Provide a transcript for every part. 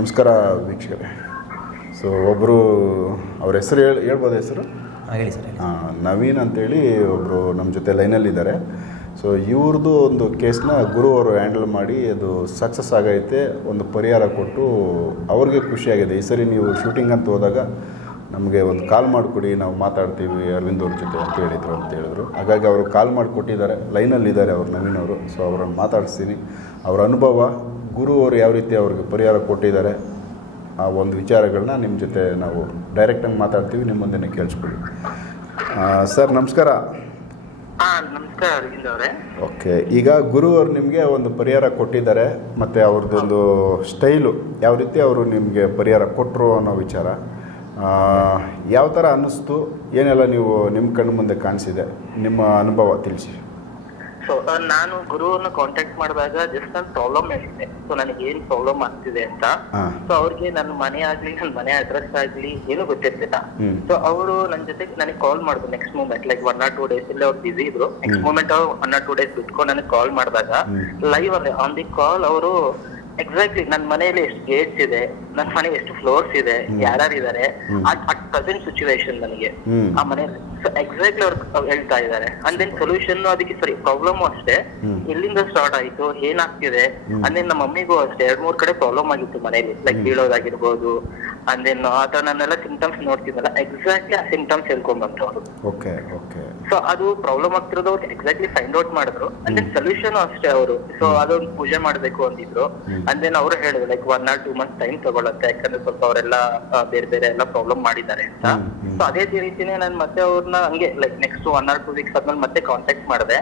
ನಮಸ್ಕಾರ ವೀಕ್ಷಕರೇ. ಸೊ ಒಬ್ಬರು ಅವ್ರ ಹೆಸರು ಹೇಳಿ ಹೇಳ್ಬೋದು ಹೆಸರು? ಹೇಳಿ ಸರ್ ಹಾಂ ನವೀನ್ ಅಂತೇಳಿ ಒಬ್ಬರು ನಮ್ಮ ಜೊತೆ ಲೈನಲ್ಲಿದ್ದಾರೆ. ಸೊ ಇವ್ರದ್ದು ಒಂದು ಕೇಸ್ನ ಗುರು ಅವರು ಹ್ಯಾಂಡಲ್ ಮಾಡಿ ಅದು ಸಕ್ಸಸ್ ಆಗೈತೆ ಒಂದು ಪರಿಹಾರ ಕೊಟ್ಟು ಅವ್ರಿಗೆ ಖುಷಿಯಾಗಿದೆ. ಈ ಸರಿ ನೀವು ಶೂಟಿಂಗ್ ಅಂತ ಹೋದಾಗ ನಮಗೆ ಒಂದು ಕಾಲ್ ಮಾಡಿಕೊಡಿ ನಾವು ಮಾತಾಡ್ತೀವಿ ಅರವಿಂದ್ ಅವ್ರ ಜೊತೆ ಅಂತ ಹೇಳಿದರು ಅಂತ ಹೇಳಿದ್ರು. ಹಾಗಾಗಿ ಅವರು ಕಾಲ್ ಮಾಡಿಕೊಟ್ಟಿದ್ದಾರೆ ಲೈನಲ್ಲಿದ್ದಾರೆ ಅವ್ರು ನವೀನ್ ಅವರು. ಸೊ ಅವರನ್ನು ಮಾತಾಡಿಸ್ತೀನಿ. ಅವರ ಅನುಭವ ಗುರು ಅವರು ಯಾವ ರೀತಿ ಅವ್ರಿಗೆ ಪರಿಹಾರ ಕೊಟ್ಟಿದ್ದಾರೆ ಆ ಒಂದು ವಿಚಾರಗಳನ್ನ ನಿಮ್ಮ ಜೊತೆ ನಾವು ಡೈರೆಕ್ಟಾಗಿ ಮಾತಾಡ್ತೀವಿ ನಿಮ್ಮ ಮುಂದೆ ಕೇಳಿಸ್ಕೊಳ್ಳಿ. ಸರ್ ನಮಸ್ಕಾರ. ಓಕೆ ಈಗ ಗುರು ಅವರು ನಿಮಗೆ ಒಂದು ಪರಿಹಾರ ಕೊಟ್ಟಿದ್ದಾರೆ ಮತ್ತು ಅವ್ರದ್ದೊಂದು ಸ್ಟೈಲು ಯಾವ ರೀತಿ ಅವರು ನಿಮಗೆ ಪರಿಹಾರ ಕೊಟ್ಟರು ಅನ್ನೋ ವಿಚಾರ. ಯಾವ ಥರ ಅನ್ನಿಸ್ತು ಏನೆಲ್ಲ ನೀವು ನಿಮ್ಮ ಕಣ್ಣು ಮುಂದೆ ಕಾಣಿಸಿದೆ ನಿಮ್ಮ ಅನುಭವ ತಿಳಿಸಿ. ಸೊ ನಾನು ಗುರುವನ್ನ ಕಾಂಟ್ಯಾಕ್ಟ್ ಮಾಡಿದಾಗ ಜಸ್ಟ್ ನನ್ನ ಪ್ರಾಬ್ಲಮ್ ಹೇಳಿದ್ದೆ. ಸೊ ನನಗೆ ಏನ್ ಪ್ರಾಬ್ಲಮ್ ಆಗ್ತಿದೆ ಅಂತ. ಸೊ ಅವ್ರಿಗೆ ನನ್ನ ಮನೆ ಆಗ್ಲಿ ನನ್ನ ಮನೆ ಅಡ್ರೆಸ್ ಆಗ್ಲಿ ಏನು ಗೊತ್ತಿರ್ಲಿಲ್ಲ. ಸೊ ಅವರು ನನ್ನ ಜೊತೆ ನನಗೆ ಕಾಲ್ ಮಾಡಿದ್ರು next moment like one or two days ಇಲ್ಲಿ ಅವ್ರು ಬಿಸಿ ಇದ್ರು. ನೆಕ್ಸ್ಟ್ ಮೂಮೆಂಟ್ ಅವ್ರು ಒನ್ ಆರ್ ಟೂ ಡೇಸ್ ಬಿಟ್ಕೊಂಡು ನನಗೆ ಕಾಲ್ ಮಾಡಿದಾಗ. ಲೈವ್ ಅಲ್ಲಿ ಆನ್ ದಿ ಕಾಲ್ ಅವರು ಎಕ್ಸಾಕ್ಟ್ಲಿ ನನ್ನ ಮನೆಯಲ್ಲಿ ಎಷ್ಟು ಗೇಟ್ಸ್ ಇದೆ ನನ್ನ ಮನೆ ಎಷ್ಟು ಫ್ಲೋರ್ಸ್ ಇದೆ ಯಾರ್ಯಾರು ಇದಾರೆ ಅಟ್ ಪ್ರೆಸೆಂಟ್ ಸಿಚುವೇಶನ್ ನನಗೆ. ಆ ಮನೆಯಲ್ಲಿ. ಎಕ್ಸಾಕ್ಟ್ಲಿ ಅವ್ರು ಹೇಳ್ತಾ ಇದ್ದಾರೆ. ಅಂಡ್ ದೆನ್ ಸೊಲ್ಯೂಷನ್ ಅದಕ್ಕೆ ಸರಿ ಪ್ರಾಬ್ಲಮ್ ಅಷ್ಟೇ. ಎಲ್ಲಿಂದ ಸ್ಟಾರ್ಟ್ ಆಯ್ತು ಏನಾಗ್ತಿದೆ? ಅಂಡ್ ದೆನ್ ನಮ್ಮ ಮಮ್ಮಿಗೂ ಅಷ್ಟೇ ಎರಡ್ ಮೂರ್ ಕಡೆ ಪ್ರಾಬ್ಲಮ್ ಆಗಿತ್ತು ಮನೆಯಲ್ಲಿ. ಲೈಕ್ ಬೀಳೋದಾಗಿರ್ಬೋದು ಅಂಡ್ ದೆನ್ ಆತ ನನ್ನೆಲ್ಲ ಸಿಂಟಮ್ಸ್ ನೋಡ್ತಿದ್ದಲ್ಲ ಎಕ್ಸಾಕ್ಟ್ಲಿ ಆ ಸಿಂಟಮ್ಸ್ ಹೇಳ್ಕೊಂಡ್ ಬಂದ್ರು ಅವರು ಓಕೆ ಓಕೆ ಸೊ ಅದು ಪ್ರಾಬ್ಲಮ್ ಆಗ್ತಿರೋದು ಅವ್ರು ಎಕ್ಸಾಕ್ಟ್ಲಿ ಫೈಂಡ್ ಔಟ್ ಮಾಡಿದ್ರು ಅಂಡ್ ದೆನ್ ಸೊಲ್ಯೂಷನ್ ಅಷ್ಟೇ ಅವರು. ಸೊ ಅದೊಂದು ಪೂಜೆ ಮಾಡ್ಬೇಕು ಅಂದಿದ್ರು. ಅಂಡ್ ದೆನ್ ಅವರು ಹೇಳಿದ್ರು like one or two months time ತಗೊಳತ್ತೆ. ಯಾಕಂದ್ರೆ ಸ್ವಲ್ಪ ಅವರೆಲ್ಲ ಬೇರೆ ಬೇರೆ ಎಲ್ಲ ಪ್ರಾಬ್ಲಮ್ ಮಾಡಿದ್ದಾರೆ ಅಂತ. ಸೊ ಅದೇ ರೀತಿನೇ ನಾನು ಮತ್ತೆ ಅವ್ರನ್ನ ಹಂಗೆ like next one or two weeks ಆದ್ಮೇಲೆ ಮತ್ತೆ ಕಾಂಟ್ಯಾಕ್ಟ್ ಮಾಡಿದೆ.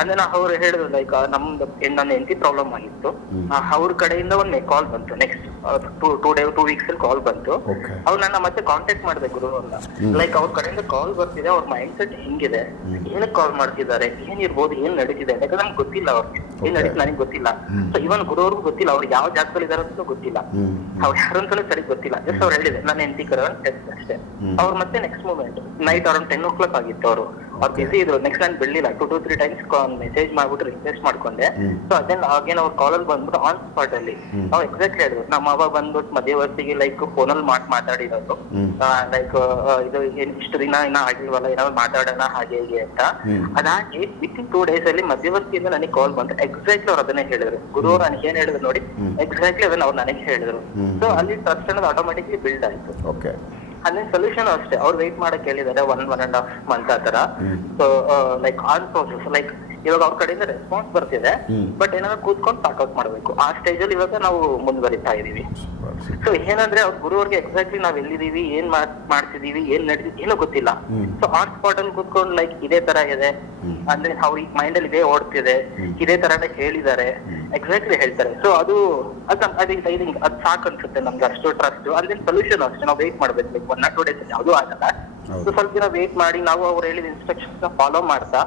ಅಂದ್ರೆ ನಾ ಅವ್ರು ಹೇಳಿದ್ರು ಲೈಕ್ ನಮ್ದು ನನ್ನ ಹೆಂಡತಿ ಪ್ರಾಬ್ಲಮ್ ಆಗಿತ್ತು. ಅವ್ರ ಕಡೆಯಿಂದ ಒಂದು ಕಾಲ್ ಬಂತು. Next two two day two weeks ಅಲ್ಲಿ ಕಾಲ್ ಬಂತು. ಅವ್ರು ನನ್ನ ಮತ್ತೆ ಕಾಂಟ್ಯಾಕ್ಟ್ ಮಾಡಿದೆ ಗುರು ಲೈಕ್ ಅವ್ರ ಕಡೆಯಿಂದ ಕಾಲ್ ಬರ್ತಿದೆ. ಅವ್ರ ಮೈಂಡ್ ಸೆಟ್ ಹೆಂಗಿದೆ. ಏನಕ್ಕೆ ಕಾಲ್ ಮಾಡ್ತಿದ್ದಾರೆ? ಏನಿರ್ಬೋದು ಏನ್ ನಡೀತಿದೆ? ಯಾಕಂದ್ರೆ ನಮ್ಗೆ ಗೊತ್ತಿಲ್ಲ ಅವ್ರಿಗೆ ಏನ್ ನಡೀತಿ ನನಗೆ ಗೊತ್ತಿಲ್ಲ. ಸೊ ಇವನ್ ಗುರು ಅವ್ರಿಗೂ ಗೊತ್ತಿಲ್ಲ. ಅವ್ರು ಯಾವ ಜಾಗದಲ್ಲಿ ಇದಾರೆ ಅಂತ ಗೊತ್ತಿಲ್ಲ. ಅವ್ರು ಯಾರು ಅಂತಲೂ ಸರಿ ಗೊತ್ತಿಲ್ಲ. ಜಸ್ಟ್ ಅವ್ರು ಹೇಳಿದೆ ನನ್ನ ಹೆಂಡತಿ ಕರ ಅಷ್ಟೇ. ಅವ್ರು ಮತ್ತೆ next moment night around ten o'clock ಆಗಿತ್ತು ಅವರು. ಅವ್ರು ಬಿಸಿ ಇದ್ರು. ನೆಕ್ಸ್ಟ್ ನಾನು ಬಿಡ್ಲಿಲ್ಲ two to three times message ಮಾಡ್ಬಿಟ್ಟು ರಿಕ್ವೆಸ್ಟ್ ಮಾಡ್ಕೊಂಡೆ. ಸೊ ಅದೇ ಅಗೇನ್ ಅವ್ರ ಕಾಲಲ್ಲಿ ಬಂದ್ಬಿಟ್ಟು ಆನ್ ಸ್ಪಾಟ್ ಅಲ್ಲಿ. ಅವ್ರು ಎಕ್ಸಾಕ್ಟ್ಲಿ ಹೇಳಿದ್ರು. ನಮ್ಮ ಅವ ಬಂದ್ಬಿಟ್ಟು ಮಧ್ಯವರ್ತಿಗೆ ಲೈಕ್ ಫೋನಲ್ಲಿ ಮಾತ್ ಮಾತಾಡಿರೋದು. ಲೈಕ್ ಇದು ಏನ್ ಇಷ್ಟು ದಿನ ಇನ್ನ ಆಗಿಲ್ವಲ್ಲ ಏನಾದ್ರು ಮಾತಾಡೋಣ ಹಾಗೆ ಹೀಗೆ ಅಂತ. ಅದಾಗಿ ವಿತ್ ಇನ್ ಟೂ ಡೇಸ್ ಅಲ್ಲಿ ಮಧ್ಯವರ್ತಿಯಿಂದ ನನಗೆ ಕಾಲ್ ಬಂತು. ಎಕ್ಸಾಕ್ಟ್ಲಿ ಅವ್ರು ಅದನ್ನೇ ಹೇಳಿದ್ರು. ಗುರು ಅವ್ರು ನನಗೆ ಏನ್ ಹೇಳಿದ್ರು ನೋಡಿ. ಎಕ್ಸಾಕ್ಟ್ಲಿ ಅದನ್ನ ಅವ್ರು ನನಗೆ ಹೇಳಿದ್ರು. ಸೊ ಅಲ್ಲಿ ಟ್ರಸ್ಟ್ ಅನ್ನೋದು ಆಟೋಮೆಟಿಕ್ಲಿ ಬಿಲ್ಡ್ ಆಯ್ತು. ಓಕೆ ಅಲ್ಲಿ ಸೊಲ್ಯೂಷನ್ ಅಷ್ಟೇ ಅವ್ರು ವೇಟ್ ಮಾಡಕ್ ಹೇಳಿದ್ದಾರೆ one one and half month ಆ ತರ. So like on process like ಇವಾಗ ಅವ್ರ ಕಡೆಯಿಂದ ರೆಸ್ಪಾನ್ಸ್ ಬರ್ತಿದೆ ಬಟ್ ಏನಾದ್ರು ಕೂತ್ಕೊಂಡು ಔಟ್ ಮಾಡ್ಬೇಕು. ಆ ಸ್ಟೇಜ್ ಅಲ್ಲಿ ಇವಾಗ ನಾವು ಮುಂದುವರಿತಾ ಇದೀವಿ. ಸೊ ಏನಂದ್ರೆ ಅವ್ರ ಗುರುವರ್ಗೆ ಎಕ್ಸಾಕ್ಟ್ಲಿ ನಾವ್ ಎಲ್ಲಿದೀವಿ ಏನ್ ಮಾಡ್ತಿದೀವಿ ಏನ್ ನಡೀತೀವಿ ಏನೋ ಗೊತ್ತಿಲ್ಲ. ಸೊ ಆನ್ ಸ್ಪಾಟ್ ಅಲ್ಲಿ ಕೂತ್ಕೊಂಡು ಲೈಕ್ ಇದೇ ತರ ಇದೆ. ಅಂದ್ರೆ ಅವ್ರಿಗೆ ಮೈಂಡ್ ಅಲ್ಲಿ ಇದೇ ಓಡ್ತಿದೆ. ಇದೇ ತರನೇ ಹೇಳಿದ್ದಾರೆ ಎಕ್ಸಾಕ್ಟ್ಲಿ ಹೇಳ್ತಾರೆ. ಸೊ ಅದು ಅದು ಅದ್ ಸಾಕ್ ಅನ್ಸುತ್ತೆ ನಮ್ಗೆ ಅಷ್ಟು ಟ್ರಸ್ಟ್ ಅಲ್ಲಿ ಸೊಲ್ಯೂಷನ್ ಅಷ್ಟೇ. ನಾವು ವೇಟ್ ಮಾಡ್ಬೇಕು. ಒನ್ ಆರ್ ಟೂ ಡೇಸ್ ಯಾವ್ದು ಆಗಲ್ಲ. ಸ್ವಲ್ಪ ದಿನ ವೇಟ್ ಮಾಡಿ ನಾವು ಅವ್ರು ಹೇಳಿದ ಇನ್ಸ್ಟ್ರಕ್ಷನ್ ಫಾಲೋ ಮಾಡ್ತಾ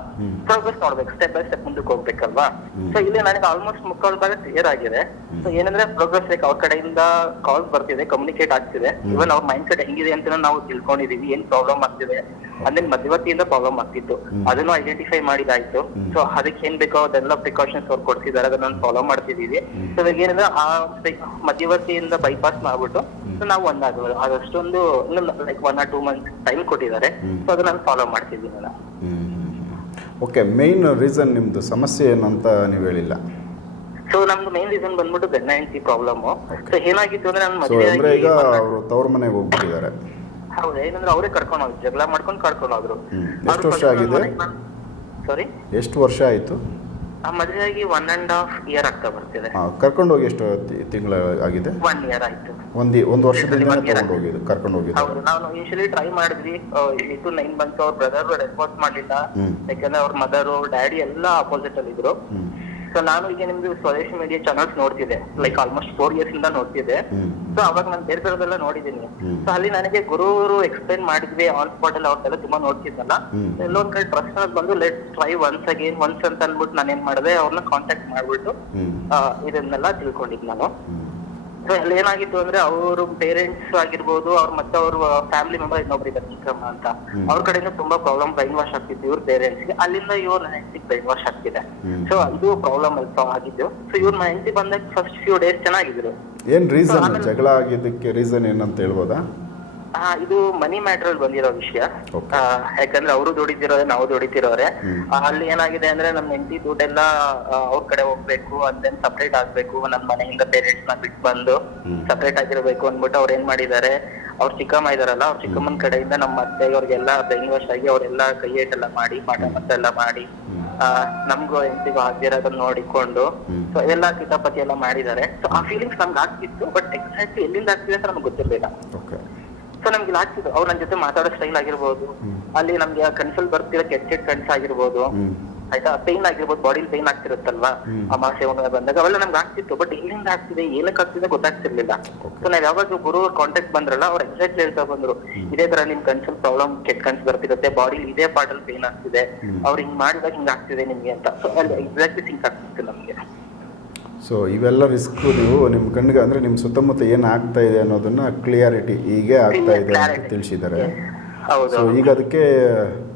ಪ್ರೋಗ್ರೆಸ್ ನೋಡ್ಬೇಕು ಸ್ಟೆಪ್ ಬೈ ಸ್ಟೆಪ್ ಮುಂದಕ್ಕೆ ಹೋಗ್ಬೇಕಲ್ವಾ. ಸೊ ಇಲ್ಲಿ ನನಗೆ ಆಲ್ಮೋಸ್ಟ್ ಮುಕ್ಕಾಲ್ ಭಾಗ ಕ್ಲಿಯರ್ ಆಗಿದೆ. ಸೊ ಏನಂದ್ರೆ ಪ್ರೋಗ್ರೆಸ್ ಲೈಕ್ ಅವ್ರ ಕಡೆಯಿಂದ ಕಾಲ್ಸ್ ಬರ್ತಿದೆ ಕಮ್ಯುನಿಕೇಟ್ ಆಗ್ತಿದೆ. ಇವನ್ ಅವ್ರ ಮೈಂಡ್ ಸೆಟ್ ಹೆಂಗಿದೆ ಅಂತ ನಾವು ತಿಳ್ಕೊಂಡಿದೀವಿ ಏನ್ ಪ್ರಾಬ್ಲಮ್ ಆಗ್ತಿದೆ ಅಂದ್ರೆ ಮಧ್ಯವರ್ತಿಯಿಂದ ಪ್ರಾಬ್ಲಮ್ ಆಗ್ತಿತ್ತು. ಅದನ್ನು ಐಡೆಂಟಿಫೈ ಮಾಡಿದಾಯ್ತು. ಸೊ ಅದಕ್ಕೆ ಏನ್ ಬೇಕೋ ಅದೆಲ್ಲ ಪ್ರಿಕಾಷನ್ಸ್ ಅವ್ರು ಕೊಡ್ತಿದ್ದಾರೆ ಅದನ್ನ ಫಾಲೋ ಮಾಡ್ತಿದೀವಿ ಸೊ ಇವಾಗ ಏನಂದ್ರೆ ಆ ಮಧ್ಯವರ್ತಿಯಿಂದ ಬೈಪಾಸ್ ಮಾಡ್ಬಿಟ್ಟು ಸೊ ನಾವು ಒಂದಾಗಬಹುದು ಅದಷ್ಟೊಂದು like one or two month time ಕೊಟ್ಟಿದ್ದಾರೆ. ಸೊ ಅದನ್ನ ನಾನು ಫಾಲೋ ಮಾಡ್ತಿದ್ದೀನಿ ನಾನು. ಓಕೆ ಮೇನ್ ರೀಸನ್ ನಿಮ್ಮದು ಸಮಸ್ಯೆ ಏನಂತ ನೀವು ಹೇಳಿಲ್ಲ. ಸೊ ನಮ್ದು ಮೇನ್ ರೀಸನ್ ಬಂದ್ಬಿಟ್ಟು ಬೆನ್ನ ಹೆಂಡತಿ ಪ್ರಾಬ್ಲಮ್ ಸೊ ಏನಾಗಿತ್ತು ಅಂದ್ರೆ ನಾನು ಮದುವೆ ಈಗ ಅವರು ತವ್ರ ಮನೆಗೆ ಹೋಗ್ಬಿಟ್ಟಿದ್ದಾರೆ. ಹೌದು ಏನಂದ್ರೆ ಅವರೇ ಕರ್ಕೊಂಡು ಹೋಗಿ ಜಗಳ ಮಾಡ್ಕೊಂಡು ಕರ್ಕೊಂಡು ಹೋದ್ರು ಹ್ಮ್. ಎಷ್ಟು ವರ್ಷ ಆಗಿದೆ? ಸಾರಿ ಎಷ್ಟು ವರ್ಷ ಆಯ್ತು? ಆ ಮದುವೆ ಆಗಿ ಒನ್ ಅಂಡ್ ಹಾಫ್ ಇಯರ್ ಆಗ್ತಾ ಬರ್ತಿದೆ. ಹಾಂ ಕರ್ಕೊಂಡು ಹೋಗಿ ಎಷ್ಟು ತಿಂಗಳ ಆಗಿದೆ? ಒನ್ ಇಯರ್ ಆಯ್ತು. ಒಂದು ಒಂದು ವರ್ಷದಿಂದ One year ತಗೊಂಡು ಹೋಗಿದ್ದು ಕರ್ಕೊಂಡು ಹೋಗಿದ್ದು ಹೌದು ನಾವು ಯೂಶಲಿ ಟ್ರೈ ಮಾಡಿದ್ವಿ. ಇದು ನೈನ್ ಮಂತ್ಸ್ ಅವ್ರ ಬ್ರದರ್ ರೆಸ್ಪಾನ್ಸ್ ಮಾಡ್ಲಿಲ್ಲ. ಹ್ಮ್. ಯಾಕಂದ್ರೆ ಅವ್ರ ಮದರ್ ಡ್ಯಾಡಿ ಎಲ್ಲ ಅಪೋಸಿಟ್ ಅಲ್ಲಿ ಇದ್ರು ಹ್ಞೂ ಸೊ ನಾನು ಈಗ ನಿಮ್ದು ಸ್ವದೇಶಿ ಮೀಡಿಯಾ ಚಾನಲ್ಸ್ ನೋಡ್ತಿದ್ದೆ. ಲೈಕ್ ಆಲ್ಮೋಸ್ಟ್ ಫೋರ್ ಇಯರ್ಸ್ ಇಂದ ನೋಡ್ತಿದ್ದೆ. ಸೊ ಅವಾಗ ನಾನು ಬೇರೆ ಬೇರೆದೆಲ್ಲ ನೋಡಿದ್ದೀನಿ. ಸೊ ಅಲ್ಲಿ ನನಗೆ ಗುರುವರು ಎಕ್ಸ್ಪ್ಲೈನ್ ಮಾಡಿದ್ವಿ ಆನ್ ಸ್ಪಾಟ್ ಅಲ್ಲಿ ಅವ್ರದ್ದೆಲ್ಲ ತುಂಬಾ ನೋಡ್ತಿದ್ದಲ್ಲ. ಎಲ್ಲೊಂದ್ ಕಡೆ ಟ್ರಸ್ಟ್ ಅನ್ನೋದು ಬಂದು let try once again once ಅಂತ ಅನ್ಬಿಟ್ಟು ನಾನು ಏನ್ ಮಾಡಿದೆ ಅವ್ರನ್ನ ಕಾಂಟ್ಯಾಕ್ಟ್ ಮಾಡ್ಬಿಟ್ಟು ಇದನ್ನೆಲ್ಲ ತಿಳ್ಕೊಂಡಿದ್ ನಾನು. ಅಲ್ಲಿ ಏನಾಗಿತ್ತು ಅಂದ್ರೆ ಅವ್ರ ಪೇರೆಂಟ್ಸ್ ಆಗಿರ್ಬೋದು ಅವ್ರ ಮತ್ತೆ ಅವ್ರ ಫ್ಯಾಮಿಲಿ ಮೆಂಬರ್ ಇನ್ನೊಬ್ರು ಇದ್ದಾರೆ ಚಿಕ್ಕಮ್ಮ ಅಂತ. ಅವ್ರ ಕಡೆಯಿಂದ ತುಂಬಾ ಪ್ರಾಬ್ಲಮ್ ಬ್ರೈನ್ ವಾಶ್ ಆಗ್ತಿತ್ತು ಇವ್ರ ಪೇರೆಂಟ್ಸ್ಗೆ. ಅಲ್ಲಿಂದ ಇವ್ರ ಹೆಂಡತಿ ಬ್ರೈನ್ ವಾಶ್ ಆಗ್ತಿದೆ. ಸೊ ಅದು ಪ್ರಾಬ್ಲಮ್ ಆಗಿದ್ದು. ಸೊ ಇವ್ರ ಹೆಂಡತಿ ಬಂದಾಗ ಫಸ್ಟ್ ಫ್ಯೂ ಡೇಸ್ ಚೆನ್ನಾಗಿದ್ರು. ಏನ್ ರೀಸನ್ ಜಗಳ ಆಗಿದ್ದಕ್ಕೆ ರೀಸನ್ ಏನಂತ ಹೇಳ್ಬೋದಾ? ಆ, ಇದು ಮನಿ ಮ್ಯಾಟರ್ ಅಲ್ಲಿ ಬಂದಿರೋ ವಿಷಯ. Okay. ಆ, ಯಾಕಂದ್ರೆ ಅವರು ದುಡಿತಿರೋರೆ ನಾವು ದುಡಿತಿರೋರೆ. ಆ, ಅಲ್ಲಿ ಏನಾಗಿದೆ ಅಂದ್ರೆ ನಮ್ಮ ಹೆಂಡತಿ ದುಡ್ಡೆಲ್ಲ ಆ, ಅವ್ರ ಕಡೆ ಹೋಗ್ಬೇಕು ಅದನ್ನ ಸಪ್ರೇಟ್ ಆಗ್ಬೇಕು ನನ್ನ ಮನೆಯಿಂದ ಪೇರೆಂಟ್ಸ್ನ ಬಿಟ್ಟು ಬಂದು ಸಪ್ರೇಟ್ ಆಗಿರ್ಬೇಕು ಅಂದ್ಬಿಟ್ಟು ಅವ್ರ ಏನ್ ಮಾಡಿದ್ದಾರೆ ಅವ್ರ ಚಿಕ್ಕಮ್ಮ ಇದಾರಲ್ಲ ಅವ್ರ ಚಿಕ್ಕಮ್ಮನ ಕಡೆಯಿಂದ ನಮ್ಮ ಅತ್ತೆ ಅವ್ರಿಗೆಲ್ಲ ಬ್ರೈನ್ ವಾಶ್ ಆಗಿ ಅವರೆಲ್ಲ ಕೈ ಏಟೆಲ್ಲ ಮಾಡಿ ಮಾಟ ಮತ್ತೆಲ್ಲ ಮಾಡಿ. ಆ, ನಮ್ಗೂ ಹೆಂಡತಿಗೂ ಆಗ್ದಿರೋದನ್ನ ನೋಡಿಕೊಂಡು. ಸೊ ಎಲ್ಲ ಕಿತಾಪತಿ ಎಲ್ಲ ಮಾಡಿದ್ದಾರೆ. ಸೊ ಆ ಫೀಲಿಂಗ್ಸ್ ನಮ್ಗೆ ಆಗ್ತಿತ್ತು ಬಟ್ ಎಕ್ಸಾಕ್ಟ್ಲಿ ಎಲ್ಲಿಂದ ಆಗ್ತಿದೆ ಅಂತ ನಮ್ಗೆ ಗೊತ್ತಿರ್ಲಿಲ್ಲ. ಓಕೆ ಸೊ ನಮ್ಗೆ ಇಲ್ಲಿ ಆಗ್ತಿತ್ತು ಅವ್ರು ನನ್ನ ಜೊತೆ ಮಾತಾಡೋ ಸ್ಟೈಲ್ ಆಗಿರ್ಬೋದು. ಅಲ್ಲಿ ನಮ್ಗೆ ಕನ್ಸಲ್ ಬರ್ತಿರೋ ಕೆಟ್ಟ ಕೆಟ್ಟ ಕಣ್ಸ್ ಆಗಿರ್ಬೋದು ಆಯ್ತಾ? ಪೈನ್ ಆಗಿರ್ಬೋದು ಬಾಡಿಲಿ ಪೈನ್ ಆಗ್ತಿರುತ್ತಲ್ವಾ? ಆ ಮಾಸೆ ಬಂದಾಗ ಅವೆಲ್ಲ ನಮ್ಗೆ ಆಗ್ತಿತ್ತು ಬಟ್ ಇಲ್ಲಿಂದ ಆಗ್ತಿದೆ ಏನಕ್ಕೆ ಆಗ್ತಿದೆ ಗೊತ್ತಾಗ್ತಿರ್ಲಿಲ್ಲ. ಸೊ ನಾವ್ ಯಾವಾಗ ಗುರು ಕಾಂಟ್ಯಾಕ್ಟ್ ಬಂದ್ರಲ್ಲ ಅವ್ರು ಎಕ್ಸಾಕ್ಟ್ ಹೇಳ್ತಾ ಬಂದ್ರು ಇದೇ ತರ ನಿಮ್ ಕನ್ಸಲ್ ಪ್ರಾಬ್ಲಮ್ ಕೆಟ್ಟ ಕನ್ಸ್ ಬರ್ತಿರುತ್ತೆ ಬಾಡಿ ಇದೇ ಪಾರ್ಟ್ ಅಲ್ಲಿ ಪೈನ್ ಆಗ್ತಿದೆ. ಅವ್ರು ಹಿಂಗ್ ಮಾಡಿದಾಗ ಹಿಂಗ್ ಆಗ್ತಿದೆ ನಿಮ್ಗೆ ಅಂತ. ಸೊ ಅಲ್ಲಿ ಎಕ್ಸಾಕ್ಟ್ಲಿ ಸಿಂಕ್ ಆಗ್ತಿತ್ತು ನಮ್ಗೆ. ಸೊ ಇವೆಲ್ಲ ರಿಸ್ಕ್ ನೀವು ನಿಮ್ಮ ಕಣ್ಣಿಗೆ ಅಂದರೆ ನಿಮ್ಮ ಸುತ್ತಮುತ್ತ ಏನು ಆಗ್ತಾ ಇದೆ ಅನ್ನೋದನ್ನ ಕ್ಲಿಯಾರಿಟಿ ಹೀಗೆ ಆಗ್ತಾ ಇದೆ ಅಂತ. ತಿಳಿಸಿದ್ದಾರೆ. ಹೌದು ಸೊ ಈಗ ಅದಕ್ಕೆ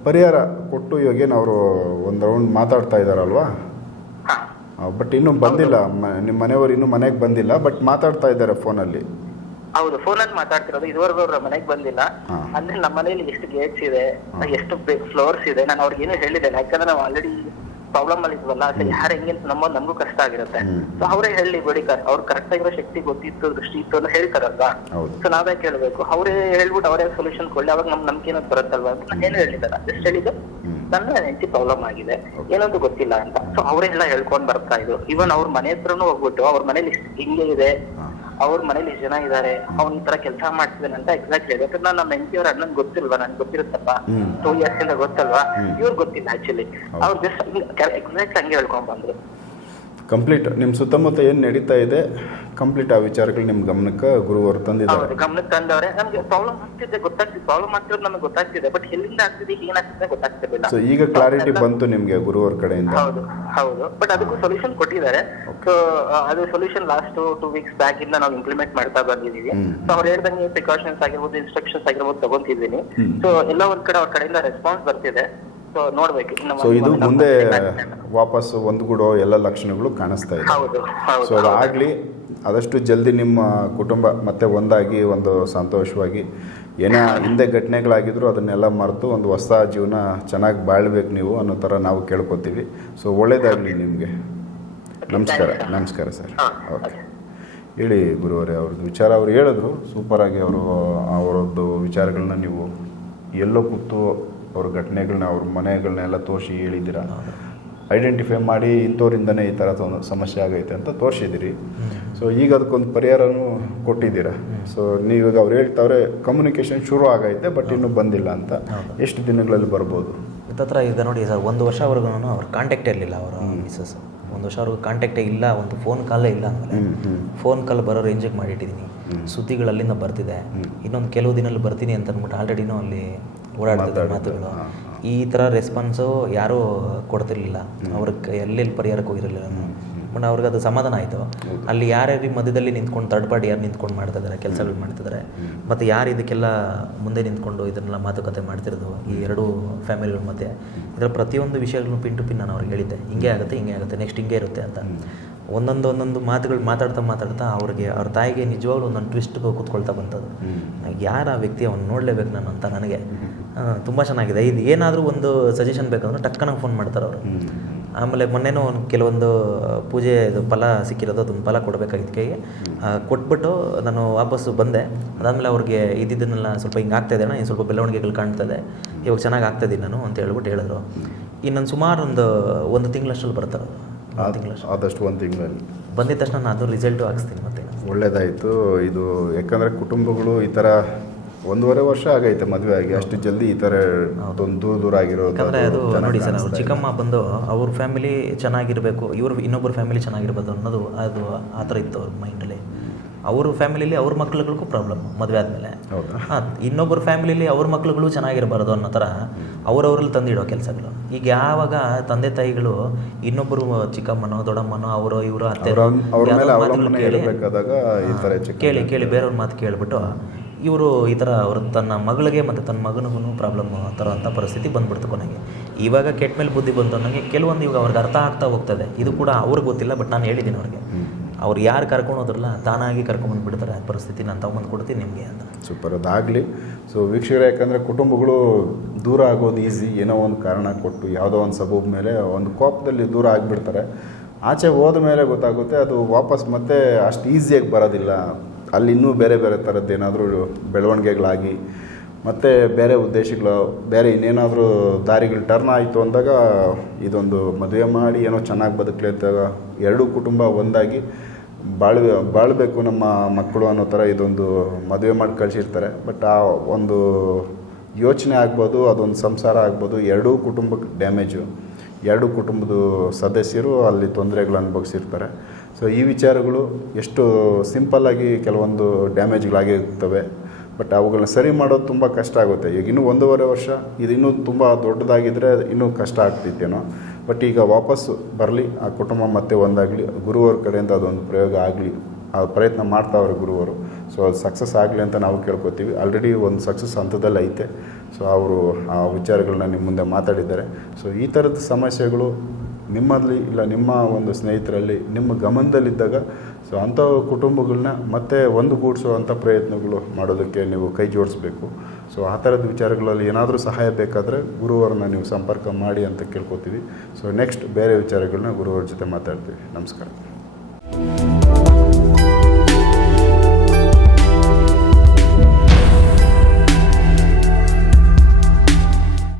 ಪರಿಹಾರ ಕೊಟ್ಟು ಇವಾಗ ಏನು ಅವರು ಒಂದು ರೌಂಡ್ ಮಾತಾಡ್ತಾ ಇದ್ದಾರಲ್ವಾ ಬಟ್ ಇನ್ನೂ ಬಂದಿಲ್ಲ. ನಿಮ್ಮ ಮನೆಯವರು ಇನ್ನೂ ಮನೆಗೆ ಬಂದಿಲ್ಲ ಬಟ್ ಮಾತಾಡ್ತಾ ಇದ್ದಾರೆ ಫೋನಲ್ಲಿ ಹೌದು ಫೋನಲ್ಲಿ ಮಾತಾಡ್ತಿರೋದು. ಇದುವರೆಗೂ ಅವ್ರ ಮನೆಗೆ ಬಂದಿಲ್ಲ. ಅಂದ್ರೆ ನಮ್ಮ ಮನೇಲಿ ಎಷ್ಟು ಗೇಟ್ಸ್ ಇದೆ. ಎಷ್ಟು ಫ್ಲೋರ್ಸ್ ಇದೆ ನಾನು ಅವ್ರಿಗೆ ಏನು ಹೇಳಿದ್ದೇನೆ. ಯಾಕಂದ್ರೆ ನಾವು ಆಲ್ರೆಡಿ ಪ್ರಾಬ್ಲಮ್ ಅಲ್ಲಿ ಇದ್ವಲ್ಲ ಯಾರು ಹೆಂಗೆ ನಮ್ಮ ನಮಗೂ ಕಷ್ಟ ಆಗಿರುತ್ತೆ. ಸೊ ಅವರೇ ಹೇಳಿ ಬಿಡಿ ಅವ್ರ ಕರೆಕ್ಟ್ ಆಗಿರೋ ಶಕ್ತಿ ಗೊತ್ತಿತ್ತು ದೃಷ್ಟಿ ಇತ್ತು ಅಂತ ಹೇಳ್ತಾರಲ್ವಾ? ಸೊ ನಾವೇ ಕೇಳ್ಬೇಕು. ಅವರೇ ಹೇಳ್ಬಿಟ್ಟು ಅವರೇ ಸೊಲ್ಯೂಷನ್ ಕೊಡ್ಲಿ ಅವಾಗ ನಮ್ ನಮ್ಗೆ ಏನೋ ಬರುತ್ತಲ್ವಾ? ಅಂತ ನಾನು ಏನು ಹೇಳಿದ್ದಾರೆ ಜಸ್ಟ್ ಹೇಳಿದ್ದು ಹ್ಮ್. ನನ್ನ ಹೆಂಡತಿ ಪ್ರಾಬ್ಲಮ್ ಆಗಿದೆ ಏನಂತೂ ಗೊತ್ತಿಲ್ಲ ಅಂತ. ಸೊ ಅವರೆಲ್ಲ ಹೇಳ್ಕೊಂಡ್ ಬರ್ತಾ ಇದ್ರು. ಈವನ್ ಅವ್ರ ಮನೆ ಹತ್ರನು ಹೋಗ್ಬಿಟ್ಟು ಅವ್ರ ಮನೇಲಿ ಹಿಂಗೆ ಇದೆ ಅವ್ರ ಮನೇಲಿ ಜನ ಇದಾರೆ ಅವ್ನ ಈ ತರ ಕೆಲಸ ಮಾಡ್ತಿದ್ದಾನೆ ಅಂತ ಎಕ್ಸಾಕ್ಟ್ ಯಾಕಂದ್ರೆ ಯಾಕಂದ್ರೆ ನಮ್ಮ ಹೆಂಡತಿ ಅವ್ರ ಅಣ್ಣನ್ ಗೊತ್ತಿಲ್ವಾ? ನನ್ ಗೊತ್ತಿರುತ್ತಲ್ವಾ? ಸೋ ಟೂ ಇಯರ್ಸ್ ಇಂದ ಗೊತ್ತಲ್ವಾ. ಇವ್ರ್ ಗೊತ್ತಿಲ್ಲ ಆಕ್ಚುಲಿ ಅವ್ರ್ ಅವ್ರು ಜಸ್ಟ್ ಎಕ್ಸಾಕ್ಟ್ ಹಂಗೆ ಹೇಳ್ಕೊಂಡ್ ಬಂದ್ರು. ಕಂಪ್ಲೀಟ್ ನಿಮ್ಮ ಸುತ್ತಮುತ್ತ ಏನು ನಡೀತಾ ಇದೆ? ಕಂಪ್ಲೀಟ್ ಆ ವಿಚಾರಗಳು ನಿಮ್ ಗಮನಕ್ಕೆ ಗುರುವರು ತಂದಿದ್ದಾರೆ. ಹೌದು ಗಮನಕ್ಕೆ ತಂದವ್ರೆ. ನಮ್ಗೆ ಪ್ರಾಬ್ಲಮ್ ಆಗ್ತಿದೆ ಗೊತ್ತಾಗ್ತಿದೆ. ಪ್ರಾಬ್ಲಮ್ ಆಗ್ತಿರೋದು ನಮಗೆ ಗೊತ್ತಾಗ್ತಿದೆ ಬಟ್ ಎಲ್ಲಿಂದ ಆಗ್ತಿದೆ ಏನಾಗ್ತಿದೆ ಗೊತ್ತಾಗ್ತಿರ್ಲಿಲ್ಲ. ಸೊ ಈಗ ಕ್ಲಾರಿಟಿ ಬಂತು ನಿಮಗೆ ಗುರುವರ ಕಡೆಯಿಂದ? ಹೌದು ಹೌದು. ಬಟ್ ಅದಕ್ಕೂ ಸೊಲ್ಯೂಷನ್ ಕೊಟ್ಟಿದ್ದಾರೆ. ಸೊ ಅದು solution last two weeks back ಇಂದ ನಾವು ಇಂಪ್ಲಿಮೆಂಟ್ ಮಾಡ್ತಾ ಬಂದಿದೀವಿ. ಸೊ ಅವ್ರು ಹೇಳ್ದಂಗೆ ಪ್ರಿಕಾಷನ್ಸ್ ಆಗಿರ್ಬೋದು ಇನ್ಸ್ಟ್ರಕ್ಷನ್ಸ್ ಆಗಿರ್ಬೋದು ತಗೊಂತಿದ್ದೀನಿ. ಸೊ ಎಲ್ಲ ಒಂದ್ ಕಡೆ ಅವ್ರ ಕಡೆಯಿಂದ ರೆಸ್ಪಾನ್ಸ್ ಬರ್ತಿದೆ. ಸೊ ನೋಡ್ಬೇಕು. ಇನ್ನು ಸೊ ಇದು ನಮ್ಮ- ಮುಂದೆ ವಾಪಸ್ ಒಂದುಗೂಡೋ ಎಲ್ಲ ಲಕ್ಷಣಗಳು ಕಾಣಿಸ್ತಾ ಇದೆ. ಹೌದು ಹೌದು ಸೊ ಅದು ಆಗಲಿ ಆದಷ್ಟು ಜಲ್ದಿ ನಿಮ್ಮ ಕುಟುಂಬ ಮತ್ತೆ ಒಂದಾಗಿ ಒಂದು ಸಂತೋಷವಾಗಿ ಏನೇ ಹಿಂದೆ ಘಟನೆಗಳಾಗಿದ್ರು ಅದನ್ನೆಲ್ಲ ಮರೆತು ಒಂದು ಹೊಸ ಜೀವನ ಚೆನ್ನಾಗಿ ಬಾಳ್ಬೇಕು ನೀವು ಅನ್ನೋ ಥರ ನಾವು ಕೇಳ್ಕೊತೀವಿ. ಸೊ ಒಳ್ಳೇದಾಗಲಿ ನಿಮಗೆ. ನಮಸ್ಕಾರ ನಮಸ್ಕಾರ ಸರ್. ಓಕೆ ಹೇಳಿ ಗುರುವರೇ ಅವ್ರದ್ದು ವಿಚಾರ. ಅವ್ರು ಹೇಳಿದ್ರು ಸೂಪರಾಗಿ ಅವರು ಅವರದ್ದು ವಿಚಾರಗಳನ್ನ ನೀವು ಎಲ್ಲೋ ಕೂತು ಅವ್ರ ಘಟನೆಗಳನ್ನ ಅವ್ರ ಮನೆಗಳನ್ನೆಲ್ಲ ತೋರಿಸಿ ಹೇಳಿದ್ದೀರ? ಐಡೆಂಟಿಫೈ ಮಾಡಿ ಇಂಥವ್ರಿಂದನೇ ಈ ಥರದ ಒಂದು ಸಮಸ್ಯೆ ಆಗೈತೆ ಅಂತ ತೋರಿಸಿದ್ದೀರಿ. ಸೊ ಈಗ ಅದಕ್ಕೊಂದು ಪರಿಹಾರನೂ ಕೊಟ್ಟಿದ್ದೀರಾ? ಸೊ ನೀವೀಗ ಅವ್ರು ಹೇಳ್ತಾವ್ರೆ ಕಮ್ಯುನಿಕೇಷನ್ ಶುರು ಆಗೈತೆ ಬಟ್ ಇನ್ನೂ ಬಂದಿಲ್ಲ ಅಂತ. ಎಷ್ಟು ದಿನಗಳಲ್ಲಿ ಬರ್ಬೋದು? ಹತ್ರ ಈಗ ನೋಡಿ ಸರ್ ಒಂದು ವರ್ಷವರೆಗೂ ಅವ್ರ ಕಾಂಟ್ಯಾಕ್ಟ್ ಇರಲಿಲ್ಲ ಅವರ ಮಿಸಸ್ ಒಂದು ವರ್ಷವರೆಗೂ ಕಾಂಟ್ಯಾಕ್ಟೇ ಇಲ್ಲ ಒಂದು ಫೋನ್ ಕಾಲೇ ಇಲ್ಲ. ಫೋನ್ ಕಾಲ್ ಬರೋ ರೇಂಜಿಗೆ ಮಾಡಿಟ್ಟಿದ್ದೀನಿ ಸುದ್ದಿಗಳಲ್ಲಿಂದ ಸುದ್ದಿಗಳು ಅಲ್ಲಿಂದ ಬರ್ತಿದೆ. ಇನ್ನೊಂದು ಕೆಲವು ದಿನಲ್ಲಿ ಬರ್ತೀನಿ ಅಂತ ಅಂದ್ಬಿಟ್ಟು ಆಲ್ರೆಡಿನೂ ಅಲ್ಲಿ ಓಡಾಡ್ತಿದ್ದೆ ಮಾತುಗಳು. ಈ ಥರ ರೆಸ್ಪಾನ್ಸು ಯಾರೂ ಕೊಡ್ತಿರ್ಲಿಲ್ಲ. ಅವ್ರಿಗೆ ಎಲ್ಲೆಲ್ಲಿ ಪರಿಹಾರಕ್ಕೆ ಹೋಗಿರಲಿಲ್ಲ ಬಟ್ ಅವ್ರಿಗೆ ಅದು ಸಮಾಧಾನ ಆಯಿತು. ಅಲ್ಲಿ ಯಾರ್ಯಾರು ಮಧ್ಯದಲ್ಲಿ ನಿಂತ್ಕೊಂಡು ಥರ್ಡ್ ಪಾರ್ಟಿ ಯಾರು ನಿಂತ್ಕೊಂಡು ಮಾಡ್ತಿದ್ದಾರೆ ಕೆಲಸಗಳು ಮಾಡ್ತಿದ್ದಾರೆ ಮತ್ತು ಯಾರು ಇದಕ್ಕೆಲ್ಲ ಮುಂದೆ ನಿಂತ್ಕೊಂಡು ಇದನ್ನೆಲ್ಲ ಮಾತುಕತೆ ಮಾಡ್ತಿರೋದು ಈ ಎರಡೂ ಫ್ಯಾಮಿಲಿಗಳ ಮಧ್ಯೆ. ಇದರ ಪ್ರತಿಯೊಂದು ವಿಷಯಗಳನ್ನು ಪಿನ್ ಟು ಪಿನ್ ನಾನು ಅವ್ರಿಗೆ ಹೇಳಿದ್ದೆ. ಹಿಂಗೆ ಆಗುತ್ತೆ ಹಿಂಗೆ ಆಗುತ್ತೆ ನೆಕ್ಸ್ಟ್ ಹಿಂಗೆ ಇರುತ್ತೆ ಅಂತ. ಒಂದೊಂದು ಒಂದೊಂದು ಮಾತುಗಳು ಮಾತಾಡ್ತಾ ಮಾತಾಡ್ತಾ ಅವ್ರಿಗೆ ಅವ್ರ ತಾಯಿಗೆ ನಿಜವಾಗ್ಲೂ ಒಂದೊಂದು ಟ್ವಿಸ್ಟ್ಗೆ ಕೂತ್ಕೊಳ್ತಾ ಬಂತದ್ದು ಯಾರು ಆ ವ್ಯಕ್ತಿ ಅವ್ನು ನೋಡಲೇಬೇಕು ನಾನು ಅಂತ ನನಗೆ. ತುಂಬ ಚೆನ್ನಾಗಿದೆ. ಇದು ಏನಾದರೂ ಒಂದು ಸಜೆಷನ್ ಬೇಕಂದ್ರೆ ಟಕ್ಕನ ಫೋನ್ ಮಾಡ್ತಾರೆ ಅವರು. ಆಮೇಲೆ ಮೊನ್ನೆನೂ ಒಂದು ಕೆಲವೊಂದು ಪೂಜೆ ಇದು ಫಲ ಸಿಕ್ಕಿರೋದು ಅದೊಂದು ಫಲ ಕೊಡಬೇಕಾಗಿತ್ತು ಕೈಗೆ. ಕೊಟ್ಬಿಟ್ಟು ನಾನು ವಾಪಸ್ಸು ಬಂದೆ. ಅದಾದಮೇಲೆ ಅವ್ರಿಗೆ ಇದ್ದಿದ್ದನ್ನೆಲ್ಲ ಸ್ವಲ್ಪ ಹಿಂಗೆ ಆಗ್ತಾ ಇದೆ ಅಣ್ಣ ಇನ್ನು ಸ್ವಲ್ಪ ಬೆಳವಣಿಗೆಗಳು ಕಾಣ್ತಾ ಇದೆ. ಇವಾಗ ಚೆನ್ನಾಗಿ ಆಗ್ತಾ ಇದ್ದೀನಿ ನಾನು ಅಂತ ಹೇಳ್ಬಿಟ್ಟು ಹೇಳಿದ್ರು. ಇನ್ನೊಂದು ಸುಮಾರು ಒಂದು ಒಂದು ತಿಂಗಳಷ್ಟರಲ್ಲಿ ಬರ್ತಾರೆ ಆದಷ್ಟು ಒಂದು ತಿಂಗಳಲ್ಲಿ. ಬಂದಿದ ತಕ್ಷಣ ನಾನು ಅದು ರಿಸಲ್ಟು ಹಾಕ್ಸ್ತೀನಿ ಮತ್ತೆ. ಒಳ್ಳೇದಾಯಿತು. ಇದು ಯಾಕಂದರೆ ಕುಟುಂಬಗಳು ಈ ಥರ ಒಂದೂವರೆ ವರ್ಷ ಆಗೈತೆ ಮದುವೆ ಆಗಿ. ಅಷ್ಟು ಜಲ್ದಿ ಈ ಥರ ದೂರ ದೂರ ಆಗಿರೋದು ಯಾಕಂದರೆ ಅದು ನೋಡಿ ಸರ್ ಅವ್ರ ಚಿಕ್ಕಮ್ಮ ಬಂದು ಅವ್ರ ಫ್ಯಾಮಿಲಿ ಚೆನ್ನಾಗಿರಬೇಕು ಇವ್ರ ಇನ್ನೊಬ್ಬರ ಫ್ಯಾಮಿಲಿ ಚೆನ್ನಾಗಿರ್ಬೋದು ಅನ್ನೋದು ಅದು ಆ ಥರ ಇತ್ತು ಅವ್ರ ಮೈಂಡಲ್ಲಿ ಅವ್ರ ಫ್ಯಾಮಿಲಿಲಿ ಅವ್ರ ಮಕ್ಳುಗಳಿಗೂ ಪ್ರಾಬ್ಲಮ್ ಮದುವೆ ಆದಮೇಲೆ. ಹಾಂ ಇನ್ನೊಬ್ಬರ ಫ್ಯಾಮಿಲಿಲಿ ಅವ್ರ ಮಕ್ಳುಗಳು ಚೆನ್ನಾಗಿರಬಾರ್ದು ಅನ್ನೋ ಥರ ಅವ್ರವ್ರಲ್ಲಿ ತಂದಿಡೋ ಕೆಲಸಗಳು. ಈಗ ಯಾವಾಗ ತಂದೆ ತಾಯಿಗಳು ಇನ್ನೊಬ್ಬರು ಚಿಕ್ಕಮ್ಮನೋ ದೊಡ್ಡಮ್ಮನೋ ಅವರು ಇವರು ಅತ್ತೆ ಕೇಳಿ ಕೇಳಿ ಬೇರೆಯವ್ರ ಮಾತು ಕೇಳಿಬಿಟ್ಟು ಇವರು ಈ ಥರ ಅವರು ತನ್ನ ಮಗಳಿಗೆ ಮತ್ತು ತನ್ನ ಮಗನಿಗೂ ಪ್ರಾಬ್ಲಮ್ ತರೋಂಥ ಪರಿಸ್ಥಿತಿ ಬಂದ್ಬಿಡ್ತು ಕೊನೆಗೆ. ಇವಾಗ ಕೆಟ್ಟ ಮೇಲೆ ಬುದ್ಧಿ ಬಂತು ಅನ್ನೋಂಗೆ ಕೆಲವೊಂದು ಇವಾಗ ಅವ್ರಿಗೆ ಅರ್ಥ ಆಗ್ತಾ ಹೋಗ್ತದೆ. ಇದು ಕೂಡ ಅವ್ರಿಗೆ ಗೊತ್ತಿಲ್ಲ ಬಟ್ ನಾನು ಹೇಳಿದ್ದೀನಿ ಅವ್ರಿಗೆ. ಅವ್ರು ಯಾರು ಕರ್ಕೊಂಡು ಹೋದ್ರಲ್ಲ ತಾನಾಗಿ ಕರ್ಕೊಂಬಂದ್ಬಿಡ್ತಾರೆ ಆ ಪರಿಸ್ಥಿತಿ ನಾನು ತಗೊಂಬಂದು ಕೊಡ್ತೀನಿ ನಿಮಗೆ ಅಂತ. ಸೂಪರ್ ಅದಾಗಲಿ. ಸೊ ವೀಕ್ಷಕರು ಯಾಕಂದರೆ ಕುಟುಂಬಗಳು ದೂರ ಆಗೋದು ಈಸಿ ಏನೋ ಒಂದು ಕಾರಣ ಕೊಟ್ಟು ಯಾವುದೋ ಒಂದು ಸಬೂಬ್ ಮೇಲೆ ಒಂದು ಕೋಪದಲ್ಲಿ ದೂರ ಆಗಿಬಿಡ್ತಾರೆ. ಆಚೆ ಹೋದ ಮೇಲೆ ಗೊತ್ತಾಗುತ್ತೆ ಅದು ವಾಪಸ್ ಮತ್ತೆ ಅಷ್ಟು ಈಸಿಯಾಗಿ ಬರೋದಿಲ್ಲ. ಅಲ್ಲಿ ಇನ್ನೂ ಬೇರೆ ಬೇರೆ ಥರದ್ದು ಏನಾದರೂ ಬೆಳವಣಿಗೆಗಳಾಗಿ, ಮತ್ತು ಬೇರೆ ಉದ್ದೇಶಗಳು, ಬೇರೆ ಇನ್ನೇನಾದರೂ ದಾರಿಗಳು ಟರ್ನ್ ಆಯಿತು ಅಂದಾಗ ಇದೊಂದು ಮದುವೆ ಮಾಡಿ ಏನೋ ಚೆನ್ನಾಗಿ ಬದುಕಲಿ ಅಂತಾಗ ಎರಡೂ ಕುಟುಂಬ ಒಂದಾಗಿ ಬಾಳ್ ಬಾಳಬೇಕು ನಮ್ಮ ಮಕ್ಕಳು ಅನ್ನೋ ಥರ ಇದೊಂದು ಮದುವೆ ಮಾಡಿ ಕಳಿಸಿರ್ತಾರೆ. ಬಟ್ ಆ ಒಂದು ಯೋಚನೆ ಆಗ್ಬೋದು, ಅದೊಂದು ಸಂಸಾರ ಆಗ್ಬೋದು, ಎರಡೂ ಕುಟುಂಬಕ್ಕೆ ಡ್ಯಾಮೇಜು ಎರಡೂ ಕುಟುಂಬದ ಸದಸ್ಯರು ಅಲ್ಲಿ ತೊಂದರೆಗಳು ಅನುಭವಿಸಿರ್ತಾರೆ. ಸೊ ಈ ವಿಚಾರಗಳು ಎಷ್ಟು ಸಿಂಪಲ್ಲಾಗಿ ಕೆಲವೊಂದು ಡ್ಯಾಮೇಜ್ಗಳಾಗಿರ್ತವೆ ಬಟ್ ಅವುಗಳನ್ನ ಸರಿ ಮಾಡೋದು ತುಂಬ ಕಷ್ಟ ಆಗುತ್ತೆ. ಈಗ ಇನ್ನೂ ಒಂದೂವರೆ ವರ್ಷ, ಇದು ಇನ್ನೂ ತುಂಬ ದೊಡ್ಡದಾಗಿದ್ದರೆ ಇನ್ನೂ ಕಷ್ಟ ಆಗ್ತಿತ್ತೇನೋ. ಬಟ್ ಈಗ ವಾಪಸ್ಸು ಬರಲಿ, ಆ ಕುಟುಂಬ ಮತ್ತೆ ಒಂದಾಗಲಿ ಗುರುವರ ಕಡೆಯಿಂದ ಅದೊಂದು ಪ್ರಯೋಗ ಆಗಲಿ. ಆ ಪ್ರಯತ್ನ ಮಾಡ್ತಾವ್ರೆ ಗುರುವರು. ಸೊ ಅದು ಸಕ್ಸಸ್ ಆಗಲಿ ಅಂತ ನಾವು ಕೇಳ್ಕೊತೀವಿ. ಆಲ್ರೆಡಿ ಒಂದು ಸಕ್ಸಸ್ ಹಂತದಲ್ಲಿ ಐತೆ. ಸೊ ಅವರು ಆ ವಿಚಾರಗಳನ್ನ ನಿಮ್ಮ ಮುಂದೆ ಮಾತಾಡಿದ್ದಾರೆ. ಸೊ ಈ ಥರದ ಸಮಸ್ಯೆಗಳು ನಿಮ್ಮಲ್ಲಿ ಇಲ್ಲ, ನಿಮ್ಮ ಒಂದು ಸ್ನೇಹಿತರಲ್ಲಿ, ನಿಮ್ಮ ಗಮನದಲ್ಲಿದ್ದಾಗ ಸೊ ಅಂಥ ಕುಟುಂಬಗಳನ್ನ ಮತ್ತೆ ಒಂದುಗೂಡಿಸುವಂಥ ಪ್ರಯತ್ನಗಳು ಮಾಡೋದಕ್ಕೆ ನೀವು ಕೈ ಜೋಡಿಸ್ಬೇಕು. ಸೊ ಆ ಥರದ ವಿಚಾರಗಳಲ್ಲಿ ಏನಾದರೂ ಸಹಾಯ ಬೇಕಾದರೆ ಗುರುವರನ್ನ ನೀವು ಸಂಪರ್ಕ ಮಾಡಿ ಅಂತ ಕೇಳ್ಕೊತೀವಿ. ಸೊ ನೆಕ್ಸ್ಟ್ ಬೇರೆ ವಿಚಾರಗಳನ್ನ ಗುರುವರ ಜೊತೆ ಮಾತಾಡ್ತೀವಿ. ನಮಸ್ಕಾರ.